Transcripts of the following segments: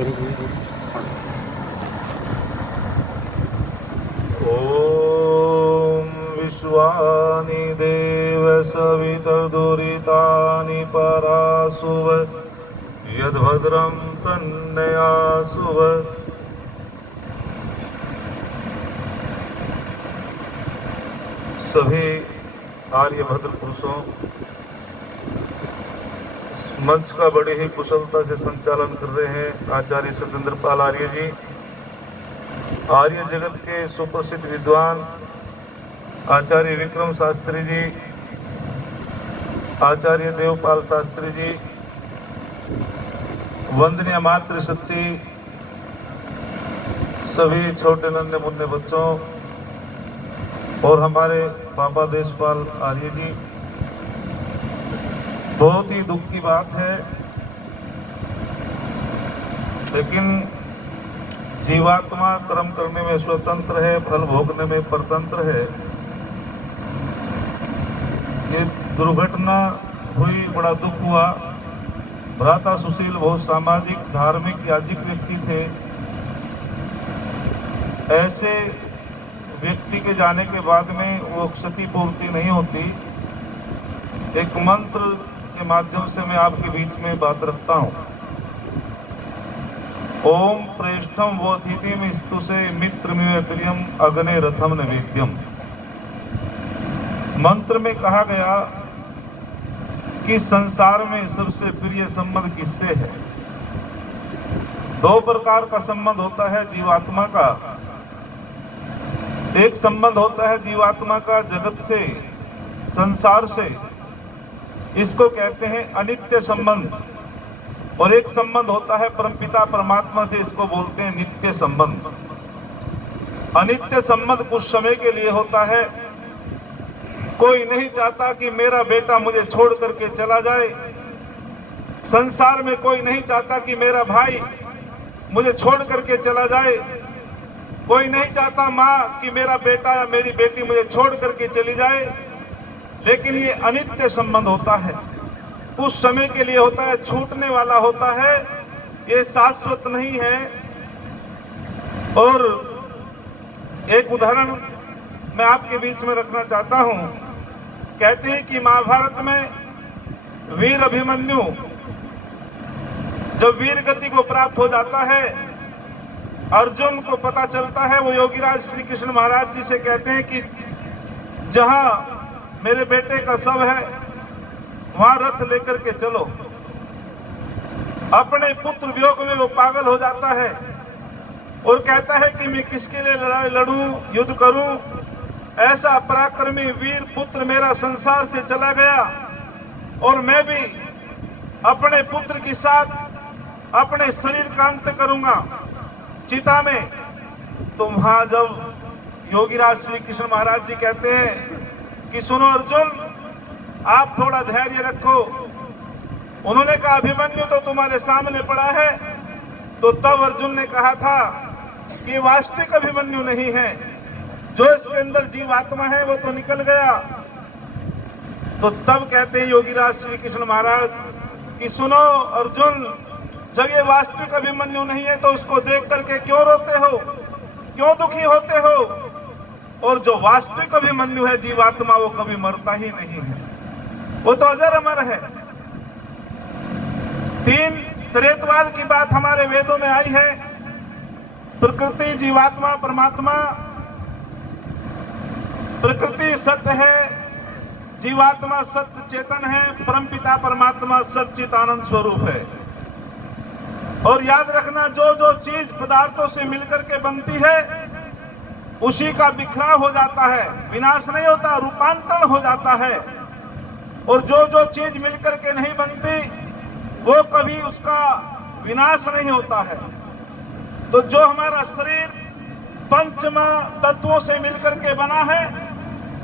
ॐ विश्वानि देव सवितर्दुरितानि परासुव यद्भद्रं तन्नयासुव। सभी आर्यभद्र पुरुषों, मंच का बड़े ही कुशलता से संचालन कर रहे हैं आचार्य सत्येंद्र पाल आर्य जी। आर्य जगत के सुप्रसिद्ध विद्वान आचार्य विक्रम शास्त्री जी, आचार्य देवपाल शास्त्री जी, वंदनीय मातृशक्ति, सभी छोटे नन्हे मुन्ने बच्चों और हमारे बाबा देशपाल आर्य जी। बहुत ही दुख की बात है, लेकिन जीवात्मा कर्म करने में स्वतंत्र है, फल भोगने में परतंत्र है। ये दुर्घटना हुई, बड़ा दुख हुआ। भ्राता सुशील बहुत सामाजिक, धार्मिक, याजिक व्यक्ति थे। ऐसे व्यक्ति के जाने के बाद में वो क्षतिपूर्ति नहीं होती। एक मंत्र के माध्यम से मैं आपके बीच में बात रखता हूँ। ओम प्रेष्ठम वोथितिम स्तुसे मित्रमिव प्रियम अग्ने रथम नैवेद्यम। मंत्र में कहा गया कि संसार में सबसे प्रिय संबंध किससे है? दो प्रकार का संबंध होता है जीवात्मा का। एक संबंध होता है जीवात्मा का जगत से, संसार से, इसको कहते हैं अनित्य संबंध। और एक संबंध होता है परमपिता परमात्मा से, इसको बोलते हैं नित्य संबंध। अनित्य संबंध कुछ समय के लिए होता है। कोई नहीं चाहता कि मेरा बेटा मुझे छोड़ करके चला जाए। संसार में कोई नहीं चाहता कि मेरा भाई मुझे छोड़ करके चला जाए। कोई नहीं चाहता माँ कि मेरा बेटा या मेरी बेटी मुझे छोड़ करके चली जाए। लेकिन ये अनित्य संबंध होता है, कुछ समय के लिए होता है, छूटने वाला होता है, ये शाश्वत नहीं है। और एक उदाहरण मैं आपके बीच में रखना चाहता हूं। कहते हैं कि महाभारत में वीर अभिमन्यु जब वीर गति को प्राप्त हो जाता है, अर्जुन को पता चलता है, वो योगीराज श्री कृष्ण महाराज जी से कहते हैं कि जहां मेरे बेटे का शव है वहां रथ लेकर के चलो। अपने पुत्र वियोग में वो पागल हो जाता है और कहता है कि मैं किसके लिए लड़ूं, युद्ध करूं। ऐसा पराक्रमी वीर पुत्र मेरा संसार से चला गया और मैं भी अपने पुत्र के साथ अपने शरीर का अंत करूंगा चिता में। तो वहां जब योगीराज श्री कृष्ण महाराज जी कहते हैं कि सुनो अर्जुन, आप थोड़ा धैर्य रखो। उन्होंने कहा अभिमन्यु तो तुम्हारे सामने पड़ा है। तो तब अर्जुन ने कहा था कि वास्तविक अभिमन्यु नहीं है, जो इसके अंदर जीवात्मा है वो तो निकल गया। तो तब कहते हैं योगीराज श्री कृष्ण महाराज कि सुनो अर्जुन, जब ये वास्तविक अभिमन्यु नहीं है तो उसको देख करके क्यों रोते हो, क्यों दुखी होते हो? और जो वास्तविक अभिमन्यु है जीवात्मा, वो कभी मरता ही नहीं है, वो तो अजर अमर है। तीन त्रेतवाद की बात हमारे वेदों में आई है। प्रकृति, जीवात्मा, परमात्मा। प्रकृति सत्य है, जीवात्मा सत्य चेतन है, परमपिता परमात्मा सच्चिदानंद स्वरूप है। और याद रखना, जो जो चीज पदार्थों से मिलकर के बनती है उसी का बिखराव हो जाता है, विनाश नहीं होता, रूपांतरण हो जाता है। और जो जो चीज मिलकर के नहीं बनती वो कभी उसका विनाश नहीं होता है। तो जो हमारा शरीर पंच तत्वों से मिलकर के बना है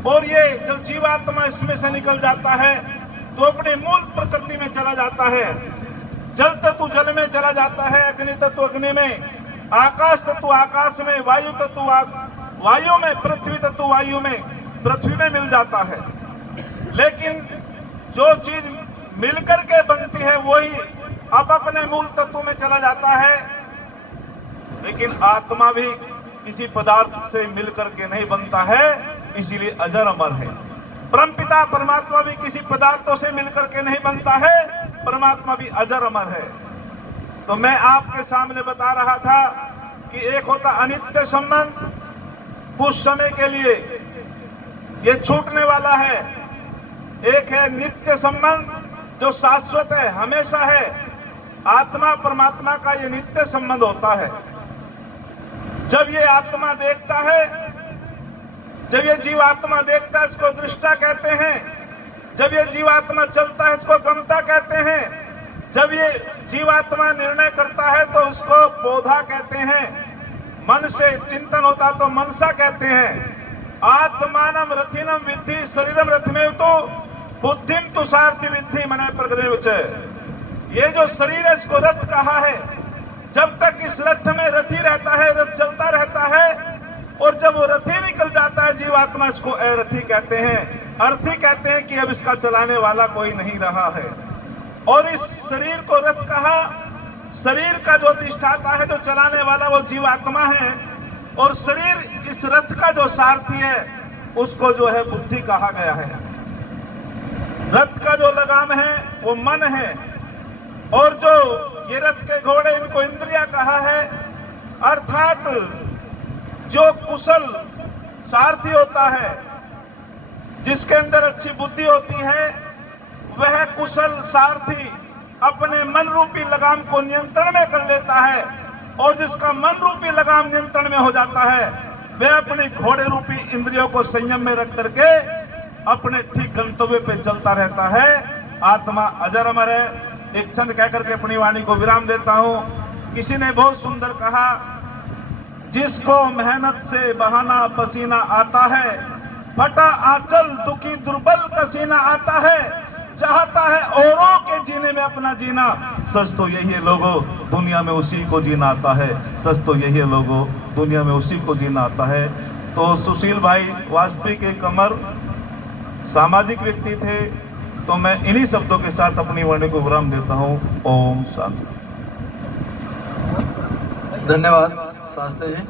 और ये जब जीवात्मा इसमें से निकल जाता है तो अपने मूल प्रकृति में चला जाता है। जल तत्व जल में चला जाता है, अग्नि तत्व अग्नि में, आकाश तत्व आकाश में, वायु तत्व वायु में, पृथ्वी तत्व वायु में, पृथ्वी में मिल जाता है। लेकिन जो चीज मिलकर के बनती है वही अब अपने मूल तत्व में चला जाता है। लेकिन आत्मा भी किसी पदार्थ से मिलकर के नहीं बनता है, इसीलिए अजर अमर है। परमपिता परमात्मा भी किसी पदार्थों से मिलकर के नहीं बनता है, परमात्मा भी अजर अमर है। तो मैं आपके सामने बता रहा था कि एक होता अनित्य संबंध, कुछ समय के लिए ये छूटने वाला है। एक है नित्य संबंध जो शाश्वत है, हमेशा है। आत्मा परमात्मा का ये नित्य संबंध होता है। जब ये आत्मा देखता है, जब ये जीवात्मा देखता है, इसको दृष्टा कहते हैं। जब ये जीवात्मा चलता है, इसको गमता कहते हैं। जब ये जीवात्मा निर्णय करता है तो उसको बोधा कहते हैं। मन से चिंतन होता तो मनसा कहते हैं। आत्मानम रथिनम विद्धि शरीरम रथमेव तो बुद्धिम तु सारथि विद्धि मने प्रगमे विचय। ये जो शरीर है इसको रथ कहा है। जब तक इस रथ में रथी रहता है, रथ चलता रहता है, और जब वो रथी निकल जाता है जीवात्मा, इसको अरथी कहते हैं। अर्थी कहते हैं कि अब इसका चलाने वाला कोई नहीं रहा है। और इस शरीर को रथ कहा। शरीर का जो अधिष्ठाता है, जो चलाने वाला, वो जीवात्मा है। और शरीर इस रथ का जो सारथी है, उसको जो है बुद्धि कहा गया है। रथ का जो लगाम है वो मन है, और जो ये रथ के घोड़े, इनको इंद्रिया कहा है। अर्थात जो कुशल सारथी होता है, जिसके अंदर अच्छी बुद्धि होती है, वह कुशल सारथी अपने मन रूपी लगाम को नियंत्रण में कर लेता है। और जिसका मन रूपी लगाम नियंत्रण में हो जाता है, वह अपने घोड़े रूपी इंद्रियों को संयम में रख करके अपने ठीक गंतव्य पे चलता रहता है। आत्मा अजर अमर है। एक छंद कहकर के अपनी वाणी को विराम देता हूं। किसी ने बहुत सुंदर कहा, जिसको मेहनत से बहाना पसीना आता है, फटा आंचल दुखी दुर्बल का सीना आता है, चाहता है औरों के जीने में अपना जीना, सच तो यही है लोगों दुनिया में उसी को जीना आता है। सच तो यही है लोगों दुनिया में उसी को जीना आता है। तो सुशील भाई वास्तविक एक अमर सामाजिक व्यक्ति थे। तो मैं इन्हीं शब्दों के साथ अपनी वाणी को विराम देता हूँ। ओम शांति। धन्यवाद शास्त्री जी।